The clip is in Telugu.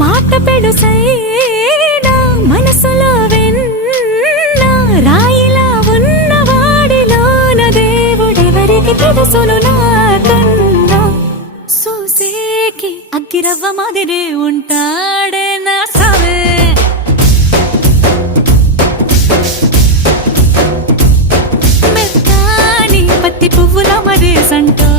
మాట పెడుసైనా మనసులో వెన్న రాయిలా ఉన్నవాడిలోన దేవుడెవరికి తెలుసును నాకన్నా సూసేకి అగ్గిరవ్వ మాదిరే ఉంటాడే నా సావే మెత్తాని పత్తి పువ్వుల మరే సంటో